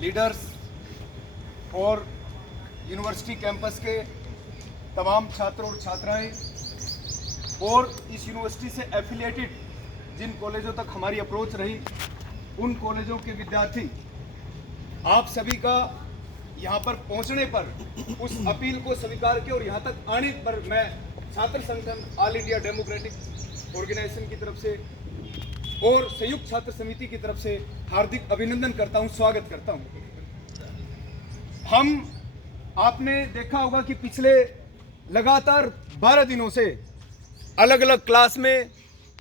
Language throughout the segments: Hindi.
लीडर्स और यूनिवर्सिटी कैंपस के तमाम छात्र और छात्राएं और इस यूनिवर्सिटी से एफिलिएटेड जिन कॉलेजों तक हमारी अप्रोच रही उन कॉलेजों के विद्यार्थी, आप सभी का यहाँ पर पहुँचने पर उस अपील को स्वीकार किया और यहाँ तक आने पर मैं छात्र संगठन ऑल इंडिया डेमोक्रेटिक ऑर्गेनाइजेशन की तरफ से और संयुक्त छात्र समिति की तरफ से हार्दिक अभिनंदन करता हूँ, स्वागत करता हूँ। आपने देखा होगा कि पिछले लगातार 12 दिनों से अलग अलग क्लास में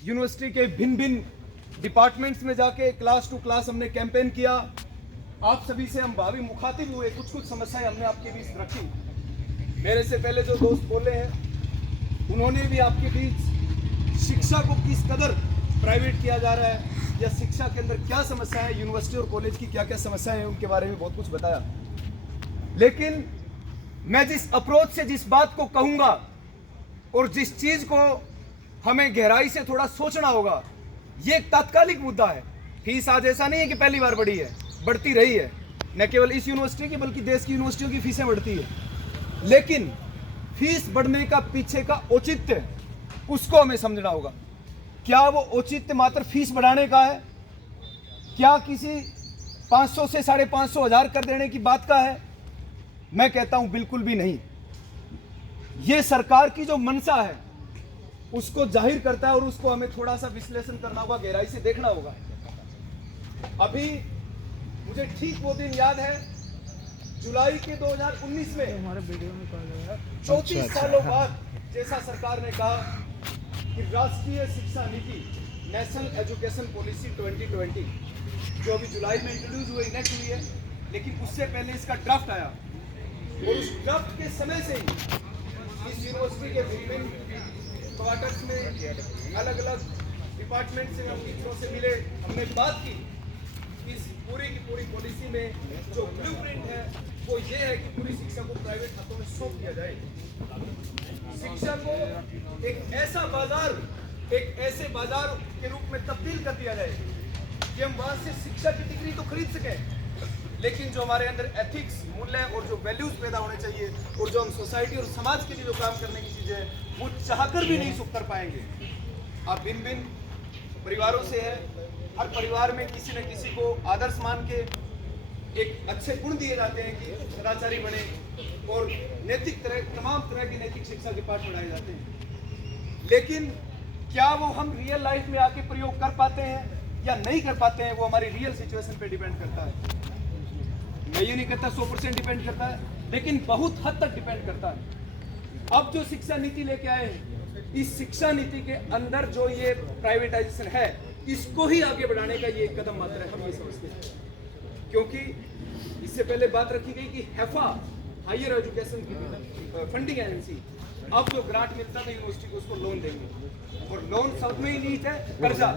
यूनिवर्सिटी के भिन्न भिन्न डिपार्टमेंट्स में जाके क्लास टू क्लास हमने कैंपेन किया। आप सभी से हम भावी मुखातिब हुए, कुछ समस्याएं हमने आपके बीच रखी। मेरे से पहले जो दोस्त बोले हैं उन्होंने भी आपके बीच शिक्षा को किस कदर प्राइवेट किया जा रहा है या शिक्षा के अंदर क्या समस्या है, यूनिवर्सिटी और कॉलेज की क्या क्या समस्याएं हैं, उनके बारे में बहुत कुछ बताया। लेकिन मैं जिस अप्रोच से जिस बात को कहूंगा और जिस चीज को हमें गहराई से थोड़ा सोचना होगा, ये एक तात्कालिक मुद्दा है। फीस आज ऐसा नहीं है कि पहली बार बढ़ी है, बढ़ती रही है, न केवल इस यूनिवर्सिटी की बल्कि देश की यूनिवर्सिटियों की फीसें बढ़ती है। लेकिन फीस बढ़ने का पीछे का औचित्य, उसको हमें समझना होगा। क्या वो औचित्य मात्र फीस बढ़ाने का है? क्या किसी 500 से 550 हजार कर देने की बात का है? मैं कहता हूं बिल्कुल भी नहीं। ये सरकार की जो मंशा है उसको जाहिर करता है और उसको हमें थोड़ा सा विश्लेषण करना होगा, गहराई से देखना होगा। अभी मुझे ठीक वो दिन याद है, जुलाई के 2019 में 34 सालों बाद जैसा सरकार ने कहा कि राष्ट्रीय शिक्षा नीति नेशनल एजुकेशन पॉलिसी 2020 जो अभी जुलाई में इंट्रोड्यूस हुई, इनेक्ट हुई है, लेकिन उससे पहले इसका ड्राफ्ट आया और उस ड्राफ्ट के समय से ही इस यूनिवर्सिटी के विभिन्न क्वार्टर्स में अलग अलग डिपार्टमेंट से हम टीचरों से मिले, हमने बात की। इस पूरी की पूरी पॉलिसी में जो ब्लूप्रिंट है वो ये है कि पूरी शिक्षा को प्राइवेट हाथों में सौंप दिया जाए। शिक्षा को एक ऐसे बाजार के रूप में तब्दील कर दिया जाए कि हम वहां से शिक्षा की डिग्री तो खरीद सकें, लेकिन जो हमारे अंदर एथिक्स, मूल्य और जो वैल्यूज पैदा होने चाहिए और जो हम सोसाइटी और समाज के लिए जो काम करने की चीजें हैं वो चाहकर भी नहीं सुख कर पाएंगे। आप भिन्न भिन्न परिवारों से हैं, हर परिवार में किसी न किसी को आदर्श मान के एक अच्छे गुण दिए जाते हैं कि सदाचारी बने और नैतिक तमाम तरह की नैतिक शिक्षा के पाठ पढ़ाए जाते हैं। लेकिन क्या वो हम रियल लाइफ में आके प्रयोग कर पाते हैं या नहीं कर पाते हैं, वो हमारी रियल सिचुएशन पे डिपेंड करता है। मैं ये नहीं कहता 100% डिपेंड करता है, लेकिन बहुत हद तक डिपेंड करता है। अब जो शिक्षा नीति लेके आए हैं, इस शिक्षा नीति के अंदर जो ये प्राइवेटाइजेशन है, इसको ही आगे बढ़ाने का ये एक कदम मात्र है, हम ये समझते हैं। क्योंकि इससे पहले बात रखी गई कि हैफा हायर एजुकेशन की फंडिंग एजेंसी, अब जो ग्रांट मिलता था यूनिवर्सिटी को उसको लोन देंगे, और लोन सब में ही नीच है कर्जा,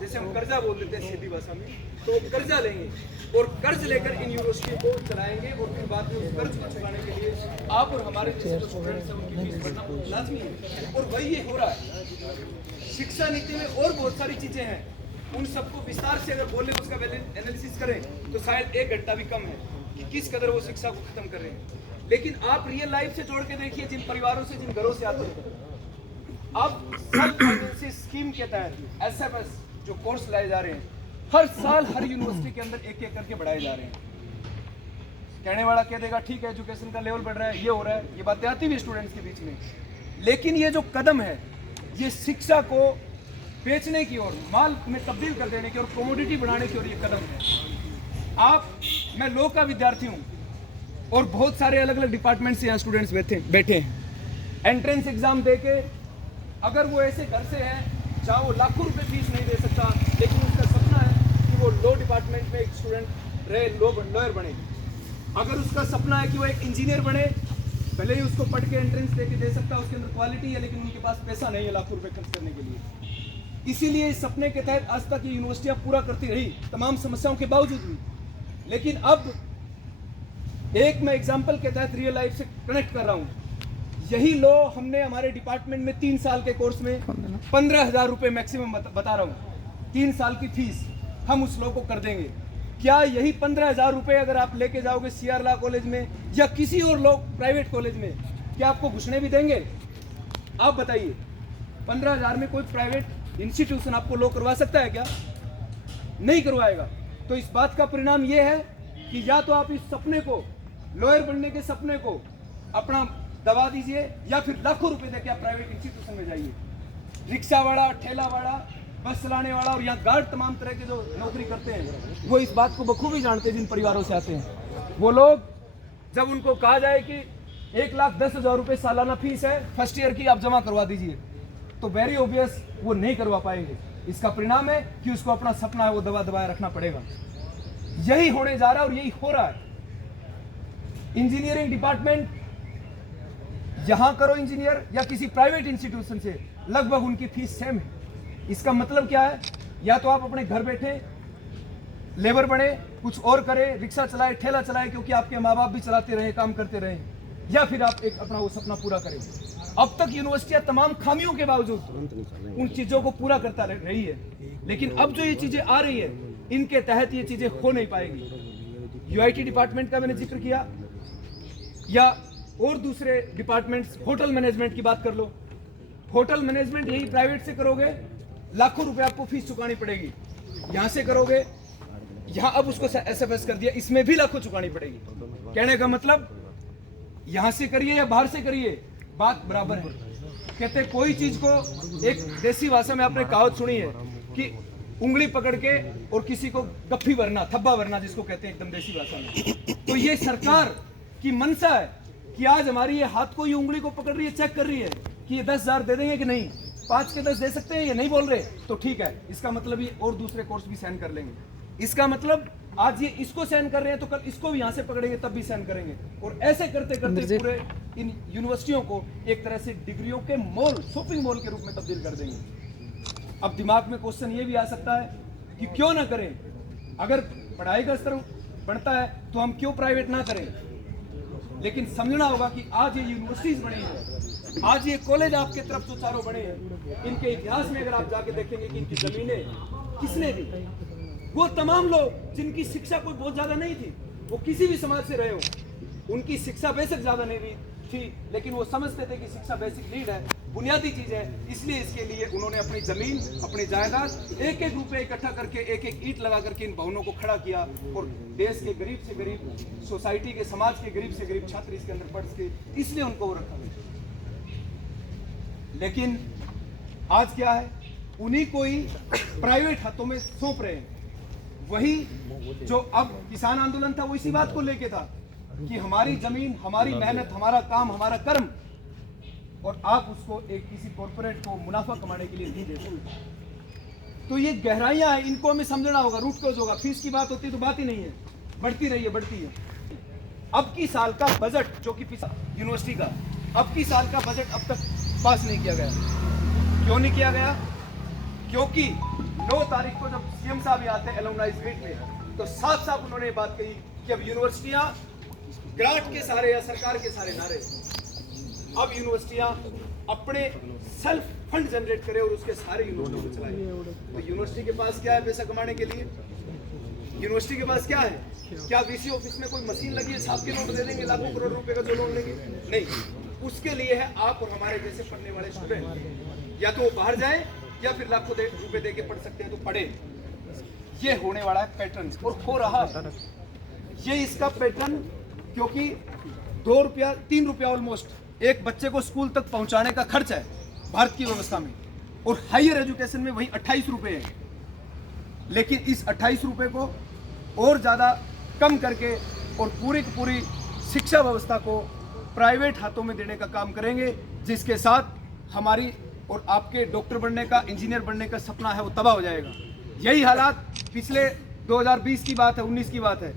जैसे हम कर्जा बोल देते हैं सीधी भाषा में, तो कर्जा लेंगे और कर्ज लेकर इन यूनिवर्सिटी को चलाएंगे और फिर बाद में उस कर्ज को चुकाने के लिए आप और हमारे जैसे जो स्टूडेंट्स हैं उनकी फीस भरना लाजमी है, और वही ये हो रहा है। शिक्षा नीति में और बहुत सारी चीजें हैं, उन सबको विस्तार से अगर बोले, उसका एनालिसिस करें तो शायद 1 घंटा भी कम है कि किस कदर वो शिक्षा को खत्म कर रहे हैं। लेकिन आप रियल लाइफ से जोड़ के देखिए, जिन परिवारों से, जिन घरों से आते हैं, अब सेल्फ फाइनेंसिंग स्कीम के तहत एसएफएस जो कोर्स लाए जा रहे हैं, हर साल हर यूनिवर्सिटी के अंदर एक करके बढ़ाए जा रहे हैं। कहने वाला कह देगा ठीक है, एजुकेशन का लेवल बढ़ रहा है, ये हो रहा है, ये बातें आती भी स्टूडेंट्स के बीच में। लेकिन ये जो कदम है, ये शिक्षा को बेचने की ओर, माल में तब्दील कर देने की और कमोडिटी बनाने की ओर ये कदम है। मैं लॉ का विद्यार्थी हूँ और बहुत सारे अलग अलग डिपार्टमेंट से यहाँ स्टूडेंट्स बैठे हैं। एंट्रेंस एग्जाम दे के अगर वो ऐसे घर से है जहाँ वो लाखों रुपए फीस नहीं दे सकता, लेकिन उसका सपना है कि वो लॉ डिपार्टमेंट में एक स्टूडेंट रहे, लॉयर बने। अगर उसका सपना है कि वो एक इंजीनियर बने, भले ही उसको पढ़ के एंट्रेंस दे सकता, उसके अंदर क्वालिटी है, लेकिन उनके पास पैसा नहीं है लाखों रुपए खर्च करने के लिए। इसीलिए इस सपने के तहत आज तक ये यूनिवर्सिटियां पूरा करती रही, तमाम समस्याओं के बावजूद भी। लेकिन अब एक मैं एग्जाम्पल के तहत रियल लाइफ से कनेक्ट कर रहा हूँ। यही लॉ हमने हमारे डिपार्टमेंट में 3 साल के कोर्स में 15,000 रुपए मैक्सिमम बता रहा हूँ, 3 साल की फीस हम उस लॉ को कर देंगे। क्या यही 15,000 रुपए अगर आप लेके जाओगे CR लॉ कॉलेज में या किसी और लोग प्राइवेट कॉलेज में, क्या आपको घुसने भी देंगे? आप बताइए, 15,000 में कोई प्राइवेट इंस्टीट्यूशन आपको लॉ करवा सकता है क्या? नहीं करवाएगा। तो इस बात का परिणाम यह है कि या तो आप इस सपने को, लॉयर बनने के सपने को अपना दबा दीजिए, या फिर लाखों रुपए देके आप प्राइवेट इंस्टीट्यूशन में जाइए। रिक्शा वाला, ठेला वाला, बस चलाने वाला और यहाँ गार्ड तमाम तरह के जो नौकरी करते हैं, वो इस बात को बखूबी जानते हैं जिन परिवारों से आते हैं। वो लोग जब उनको कहा जाए कि 1,10,000 रुपये सालाना फीस है फर्स्ट ईयर की, आप जमा करवा दीजिए, तो वेरी ऑब्वियस वो नहीं करवा पाएंगे। इसका परिणाम है कि उसको अपना सपना है वो दबाए रखना पड़ेगा। यही होने जा रहा है और यही हो रहा है। इंजीनियरिंग डिपार्टमेंट, यहां करो इंजीनियर या किसी प्राइवेट इंस्टीट्यूशन से, लगभग उनकी फीस सेम है। इसका मतलब क्या है? या तो आप अपने घर बैठे लेबर बने, कुछ और करें, रिक्शा चलाए, ठेला चलाए, क्योंकि आपके माँ बाप भी चलाते रहे, काम करते रहे, या फिर आप एक अपना वो सपना पूरा करें। अब तक यूनिवर्सिटियां तमाम खामियों के बावजूद उन चीजों को पूरा करता रही है, लेकिन अब जो ये चीजें आ रही है, इनके तहत ये चीजें हो नहीं पाएगी। UIT डिपार्टमेंट का मैंने जिक्र किया, या और दूसरे डिपार्टमेंट्स, होटल मैनेजमेंट की बात कर लो। होटल मैनेजमेंट यही प्राइवेट से करोगे, लाखों रुपए आपको फीस चुकानी पड़ेगी। यहां से करोगे, यहां अब उसको SFS कर दिया, इसमें भी लाखों चुकानी पड़ेगी। कहने का मतलब यहां से करिए या बाहर से करिए, बात बराबर है। कहते कोई चीज को, एक देसी भाषा में आपने कहावत सुनी है कि उंगली पकड़ के और किसी को गप्फी भरना, थब्बा भरना जिसको कहते हैं एकदम देसी भाषा में। तो ये सरकार की मनसा है कि आज हमारी ये हाथ को, ये उंगली को पकड़ रही है, चेक कर रही है कि ये 10,000 दे देंगे कि नहीं, 5 के 10 दे सकते हैं, ये नहीं बोल रहे तो ठीक है। इसका मतलब ये और दूसरे कोर्स भी साइन कर लेंगे। इसका मतलब आज ये इसको साइन कर रहे हैं तो कल इसको भी यहाँ से पकड़ेंगे तब भी साइन करेंगे, और ऐसे करते करते पूरे इन यूनिवर्सिटियों को एक तरह से डिग्रियों के मॉल, शॉपिंग मॉल के रूप में तब्दील कर देंगे। अब दिमाग में क्वेश्चन ये भी आ सकता है कि क्यों ना करें? अगर पढ़ाई का स्तर बढ़ता है तो हम क्यों प्राइवेट ना करें? लेकिन समझना होगा कि आज ये यूनिवर्सिटीज बनी है, आज ये कॉलेज आपके तरफ जो चारों बने हैं, इनके इतिहास में अगर आप जाके देखेंगे कि इनकी जमीनें किसने दी, वो तमाम लोग जिनकी शिक्षा कोई बहुत ज्यादा नहीं थी, वो किसी भी समाज से रहे हो, उनकी शिक्षा बेसिक ज्यादा नहीं थी, लेकिन वो समझते थे कि शिक्षा बेसिक नीड है, बुनियादी चीज है, इसलिए इसके लिए उन्होंने अपनी जमीन, अपनी जायदाद, एक एक रुपए इकट्ठा करके, एक एक ईंट लगा करके इन भवनों को खड़ा किया, और देश के गरीब से गरीब, सोसाइटी के, समाज के गरीब से गरीब छात्र इसके अंदर पढ़ सके, इसलिए उनको वो रखा गया। लेकिन आज क्या है? उन्हीं को ही प्राइवेट हाथों में सौंप रहे हैं। वही जो अब किसान आंदोलन था, वो इसी बात को लेके था कि हमारी जमीन, हमारी मेहनत, हमारा काम, हमारा कर्म, और आप उसको एक किसी कॉर्पोरेट को मुनाफा कमाने के लिए नहीं दे सकते। तो ये गहराइयां हैं, इनको हमें समझना होगा। रूट कॉज होगा, फीस की बात होती तो बात ही नहीं है, बढ़ती रही है, बढ़ती है। अब की साल का बजट जो कि यूनिवर्सिटी का, अब की साल का बजट अब तक पास नहीं किया गया। क्यों नहीं किया गया? क्योंकि 9 तारीख को जब CM साहब यहाँ आते हैं एलुमनाइज मीट में, तो साफ साफ उन्होंने बात कही कि अब यूनिवर्सिटियां ग्रांट के सहारे या सरकार के सहारे ना रहे, अब यूनिवर्सिटियां अपने सेल्फ फंड जनरेट करें और उसके सारे यूनिवर्सिटी को चलाएं। तो यूनिवर्सिटी के पास क्या है पैसा कमाने के लिए? यूनिवर्सिटी के पास क्या है? क्या VC ऑफिस में कोई मशीन लगी है, छाप के नोट दे देंगे, लाखों करोड़ रुपए का जो लोन लेंगे? नहीं, उसके लिए है आप और हमारे जैसे पढ़ने वाले स्टूडेंट, या तो वो बाहर जाए या फिर लाखों रुपए दे के पढ़ सकते हैं तो पढ़े। ये होने वाला है पैटर्न, और हो रहा है ये इसका पैटर्न, क्योंकि 2 रुपया 3 रुपया ऑलमोस्ट एक बच्चे को स्कूल तक पहुंचाने का खर्च है भारत की व्यवस्था में, और हायर एजुकेशन में वही 28 रुपए है। लेकिन इस 28 रुपए को और ज़्यादा कम करके और पूरी की पूरी शिक्षा व्यवस्था को प्राइवेट हाथों में देने का काम करेंगे, जिसके साथ हमारी और आपके डॉक्टर बनने का, इंजीनियर बनने का सपना है वो तबाह हो जाएगा। यही हालात पिछले 2020 की बात है, 19 की बात है।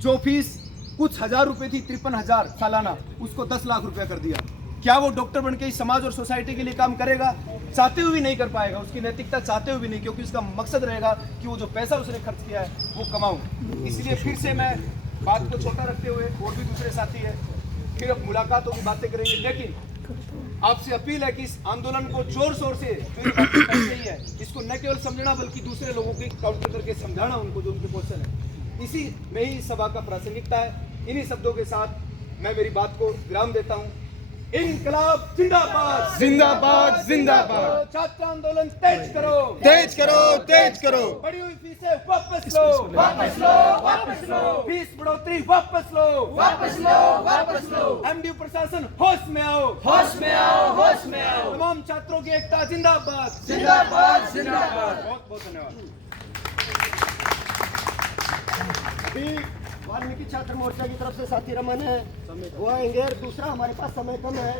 जो फीस कुछ हजार रुपए थी, 53,000 सालाना, उसको 10 लाख रुपया कर दिया। क्या वो डॉक्टर बन के इस समाज और सोसाइटी के लिए काम करेगा? चाहते हुए भी नहीं कर पाएगा, उसकी नैतिकता चाहते हुए भी नहीं, क्योंकि उसका मकसद रहेगा कि वो जो पैसा उसने खर्च किया है वो कमाऊं। इसलिए फिर से मैं बात को छोटा रखते हुए, और भी दूसरे साथी है, फिर अब मुलाकात होगी, बातें करेंगे, लेकिन आपसे अपील है कि इस आंदोलन को जोर शोर से, जो ये बातें कही गई है, इसको न केवल समझना बल्कि दूसरे लोगों की काउंटर करके समझाना उनको, जो उनके क्वेश्चन है इसी में ही सभा का प्रासंगिकता है। इन्हीं शब्दों के साथ मैं मेरी बात को विराम देता हूं। इनकलाब जिंदाबाद जिंदाबाद जिंदाबाद। छात्र आंदोलन तेज करो, तेज करो, तेज करो। बढ़ी हुई फीसें वापस लो, वापस लो, वापस लो। फीस बढ़ोतरी वापस लो, वापस लो, वापस लो। एमडीयू प्रशासन होश में आओ, होश में आओ, होश में आओ। तमाम छात्रों की एकता जिंदाबाद, जिंदाबाद, जिंदाबाद। बहुत बहुत धन्यवाद। वाल्मीकि छात्र मोर्चा की तरफ से साथी रमन है, वो आएंगे। दूसरा, हमारे पास समय कम है।